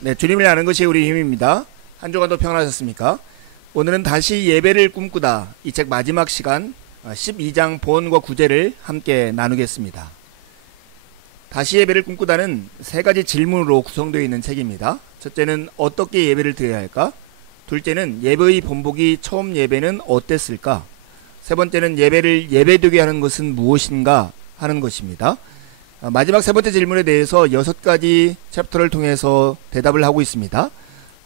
네, 주님을 아는 것이 우리 힘입니다. 한 주간도 평안하셨습니까? 오늘은 다시 예배를 꿈꾸다 이 책 마지막 시간 12장 보언과 구제를 함께 나누겠습니다. 다시 예배를 꿈꾸다는 세 가지 질문으로 구성되어 있는 책입니다. 첫째는 어떻게 예배를 드려야 할까? 둘째는 예배의 본보기 처음 예배는 어땠을까? 세 번째는 예배를 예배되게 하는 것은 무엇인가 하는 것입니다. 마지막 세 번째 질문에 대해서 6가지 챕터를 통해서 대답을 하고 있습니다.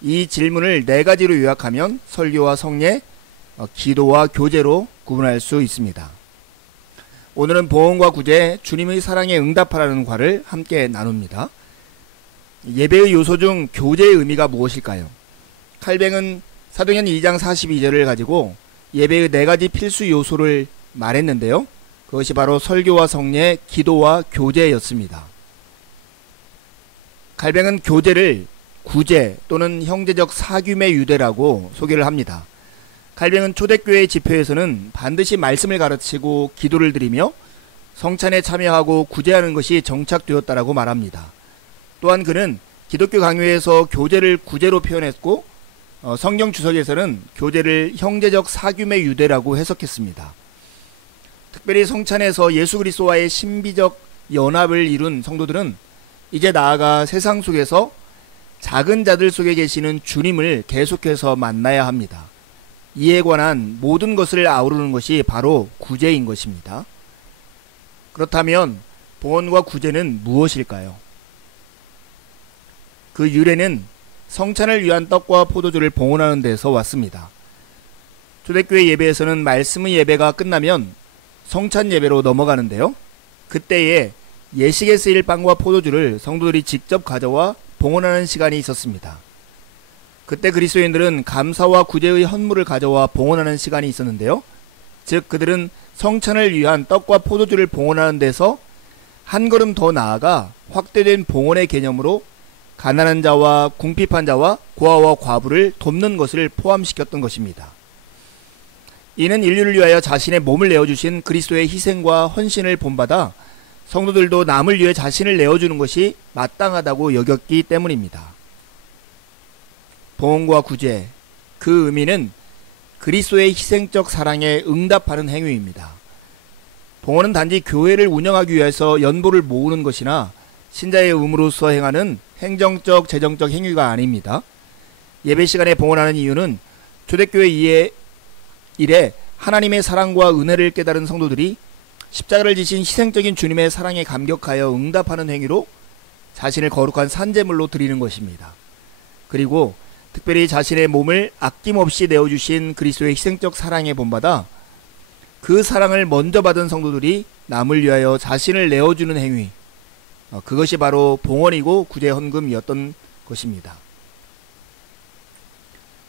이 질문을 4가지로 요약하면 설교와 성례, 기도와 교제로 구분할 수 있습니다. 오늘은 보언과 구제, 주님의 사랑에 응답하라는 과를 함께 나눕니다. 예배의 요소 중 교제의 의미가 무엇일까요? 칼뱅은 사도행전 2장 42절을 가지고 예배의 4가지 필수 요소를 말했는데요. 그것이 바로 설교와 성례, 기도와 교제였습니다. 칼뱅은 교제를 구제 또는 형제적 사귐의 유대라고 소개를 합니다. 칼뱅은 초대교회 집회에서는 반드시 말씀을 가르치고 기도를 드리며 성찬에 참여하고 구제하는 것이 정착되었다라고 말합니다. 또한 그는 기독교 강요에서 교제를 구제로 표현했고 성경 주석에서는 교제를 형제적 사귐의 유대라고 해석했습니다. 특별히 성찬에서 예수 그리스도와의 신비적 연합을 이룬 성도들은 이제 나아가 세상 속에서 작은 자들 속에 계시는 주님을 계속해서 만나야 합니다. 이에 관한 모든 것을 아우르는 것이 바로 구제인 것입니다. 그렇다면 보언과 구제는 무엇일까요? 그 유래는 성찬을 위한 떡과 포도주를 봉헌하는 데서 왔습니다. 초대교회 예배에서는 말씀의 예배가 끝나면 성찬 예배로 넘어가는데요. 그때에 예식에 쓰일 빵과 포도주를 성도들이 직접 가져와 봉헌하는 시간이 있었습니다. 그때 그리스도인들은 감사와 구제의 헌물을 가져와 봉헌하는 시간이 있었는데요. 즉 그들은 성찬을 위한 떡과 포도주를 봉헌하는 데서 한 걸음 더 나아가 확대된 봉헌의 개념으로 가난한 자와 궁핍한 자와 고아와 과부를 돕는 것을 포함시켰던 것입니다. 이는 인류를 위하여 자신의 몸을 내어주신 그리스도의 희생과 헌신을 본받아 성도들도 남을 위해 자신을 내어주는 것이 마땅하다고 여겼기 때문입니다. 봉헌과 구제, 그 의미는 그리스도의 희생적 사랑에 응답하는 행위입니다. 봉헌은 단지 교회를 운영하기 위해서 연보를 모으는 것이나 신자의 의무로서 행하는 행정적, 재정적 행위가 아닙니다. 예배 시간에 봉헌하는 이유는 초대교회 이래 하나님의 사랑과 은혜를 깨달은 성도들이 십자가를 지신 희생적인 주님의 사랑에 감격하여 응답하는 행위로 자신을 거룩한 산제물로 드리는 것입니다. 그리고 특별히 자신의 몸을 아낌없이 내어주신 그리스도의 희생적 사랑에 본받아 그 사랑을 먼저 받은 성도들이 남을 위하여 자신을 내어주는 행위, 그것이 바로 봉헌이고 구제 헌금이었던 것입니다.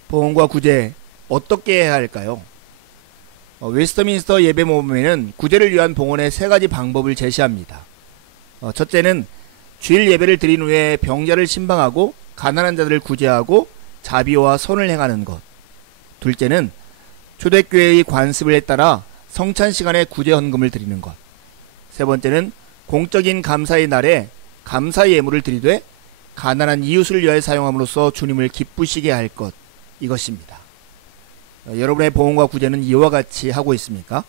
봉헌과 구제 어떻게 해야 할까요? 웨스트민스터 예배 모범에는 구제를 위한 봉헌의 3가지 방법을 제시합니다. 첫째는 주일 예배를 드린 후에 병자를 신방하고 가난한 자들을 구제하고 자비와 선을 행하는 것. 둘째는 초대교회의 관습에 따라 성찬 시간에 구제 헌금을 드리는 것. 세 번째는 공적인 감사의 날에 감사 예물을 드리되 가난한 이웃을 위하여 사용함으로써 주님을 기쁘시게 할 것. 이것입니다. 여러분의 봉헌과 구제는 이와 같이 하고 있습니까?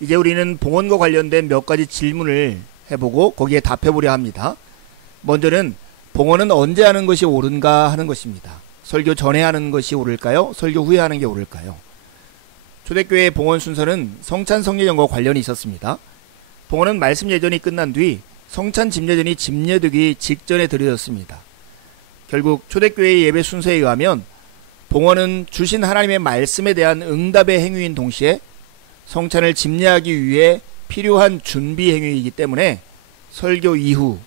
이제 우리는 봉헌과 관련된 몇 가지 질문을 해보고 거기에 답해보려 합니다. 먼저는 봉헌은 언제 하는 것이 옳은가 하는 것입니다. 설교 전에 하는 것이 옳을까요? 설교 후에 하는 게 옳을까요? 초대교회의 봉헌 순서는 성찬 성례전과 관련이 있었습니다. 봉헌은 말씀 예전이 끝난 뒤 성찬 집례전이 집례되기 직전에 드려졌습니다. 결국 초대교회의 예배 순서에 의하면 봉헌은 주신 하나님의 말씀에 대한 응답의 행위인 동시에 성찬을 집례하기 위해 필요한 준비 행위이기 때문에 설교 이후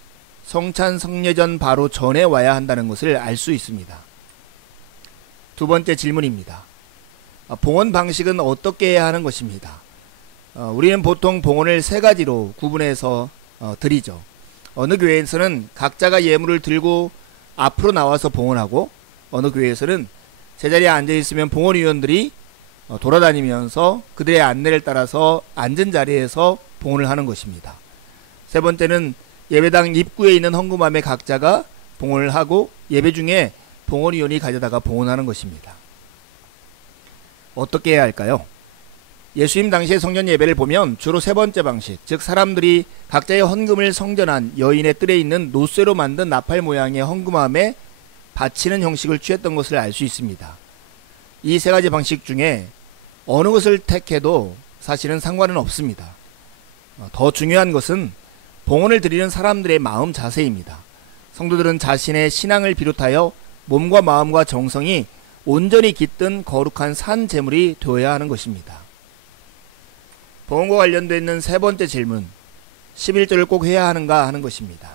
성찬 성례전 바로 전에 와야 한다는 것을 알 수 있습니다. 두 번째 질문입니다. 봉헌 방식은 어떻게 해야 하는 것입니다. 우리는 보통 봉헌을 3가지로 구분해서 드리죠. 어느 교회에서는 각자가 예물을 들고 앞으로 나와서 봉헌하고 어느 교회에서는 제자리에 앉아있으면 봉헌위원들이 돌아다니면서 그들의 안내를 따라서 앉은 자리에서 봉헌을 하는 것입니다. 세 번째는 예배당 입구에 있는 헌금함에 각자가 봉헌을 하고 예배 중에 봉헌위원이 가져다가 봉헌하는 것입니다. 어떻게 해야 할까요? 예수님 당시의 성전 예배를 보면 주로 세 번째 방식, 즉 사람들이 각자의 헌금을 성전안 여인의 뜰에 있는 노쇠로 만든 나팔 모양의 헌금함에 바치는 형식을 취했던 것을 알 수 있습니다. 이 세 가지 방식 중에 어느 것을 택해도 사실은 상관은 없습니다. 더 중요한 것은 봉헌을 드리는 사람들의 마음 자세입니다. 성도들은 자신의 신앙을 비롯하여 몸과 마음과 정성이 온전히 깃든 거룩한 산 제물이 되어야 하는 것입니다. 봉헌과 관련되어 있는 세 번째 질문, 11조를 꼭 해야 하는가 하는 것입니다.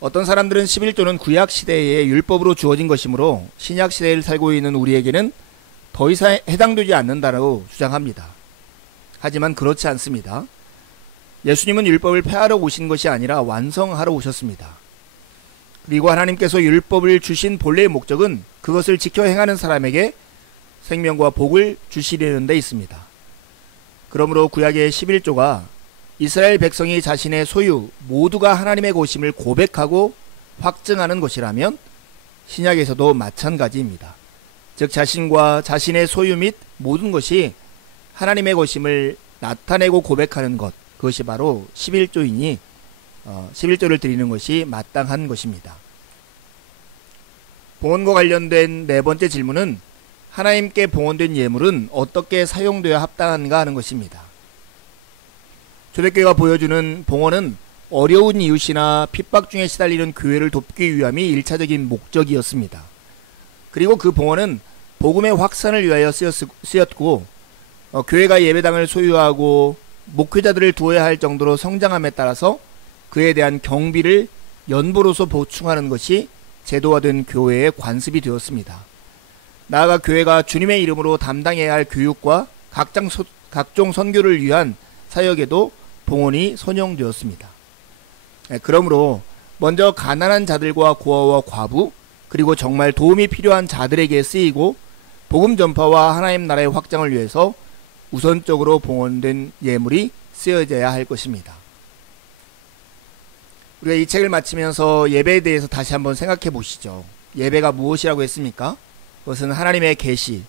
어떤 사람들은 11조는 구약시대의 율법으로 주어진 것이므로 신약시대를 살고 있는 우리에게는 더 이상 해당되지 않는다고 주장합니다. 하지만 그렇지 않습니다. 예수님은 율법을 폐하러 오신 것이 아니라 완성하러 오셨습니다. 그리고 하나님께서 율법을 주신 본래의 목적은 그것을 지켜 행하는 사람에게 생명과 복을 주시려는 데 있습니다. 그러므로 구약의 11조가 이스라엘 백성이 자신의 소유 모두가 하나님의 것임을 고백하고 확증하는 것이라면 신약에서도 마찬가지입니다. 즉 자신과 자신의 소유 및 모든 것이 하나님의 것임을 나타내고 고백하는 것, 그것이 바로 11조이니 11조를 드리는 것이 마땅한 것입니다. 봉헌과 관련된 네 번째 질문은 하나님께 봉헌된 예물은 어떻게 사용되어야 합당한가 하는 것입니다. 초대교회가 보여주는 봉헌은 어려운 이웃이나 핍박 중에 시달리는 교회를 돕기 위함이 1차적인 목적이었습니다. 그리고 그 봉헌은 복음의 확산을 위하여 쓰였고 교회가 예배당을 소유하고 목회자들을 두어야 할 정도로 성장함에 따라서 그에 대한 경비를 연보로서 보충하는 것이 제도화된 교회의 관습이 되었습니다. 나아가 교회가 주님의 이름으로 담당해야 할 교육과 각종 선교를 위한 사역에도 봉헌이 선용되었습니다. 그러므로 먼저 가난한 자들과 고아와 과부 그리고 정말 도움이 필요한 자들에게 쓰이고 복음 전파와 하나님 나라의 확장을 위해서 우선적으로 봉헌된 예물이 쓰여져야 할 것입니다. 우리가 이 책을 마치면서 예배에 대해서 다시 한번 생각해 보시죠. 예배가 무엇이라고 했습니까? 그것은 하나님의 계시,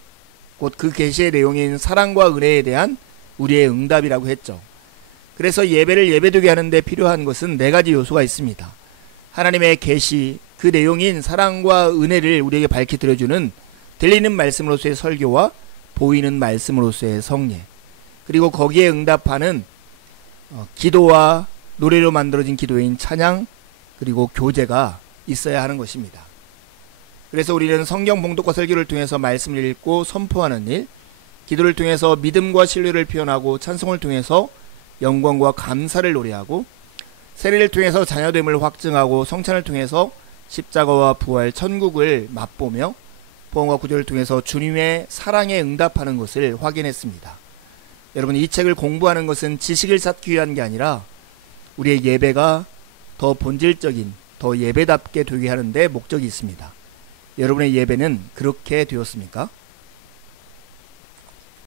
곧 그 계시의 내용인 사랑과 은혜에 대한 우리의 응답이라고 했죠. 그래서 예배를 예배되게 하는데 필요한 것은 네 가지 요소가 있습니다. 하나님의 계시, 그 내용인 사랑과 은혜를 우리에게 밝히 들려주는 들리는 말씀으로서의 설교와 보이는 말씀으로서의 성례, 그리고 거기에 응답하는 기도와 노래로 만들어진 기도인 찬양, 그리고 교제가 있어야 하는 것입니다. 그래서 우리는 성경 봉독과 설교를 통해서 말씀을 읽고 선포하는 일, 기도를 통해서 믿음과 신뢰를 표현하고 찬송을 통해서 영광과 감사를 노래하고 세례를 통해서 자녀됨을 확증하고 성찬을 통해서 십자가와 부활, 천국을 맛보며 봉헌과 구절을 통해서 주님의 사랑에 응답하는 것을 확인했습니다. 여러분, 이 책을 공부하는 것은 지식을 쌓기 위한 게 아니라 우리의 예배가 더 본질적인, 더 예배답게 되게 하는 데 목적이 있습니다. 여러분의 예배는 그렇게 되었습니까?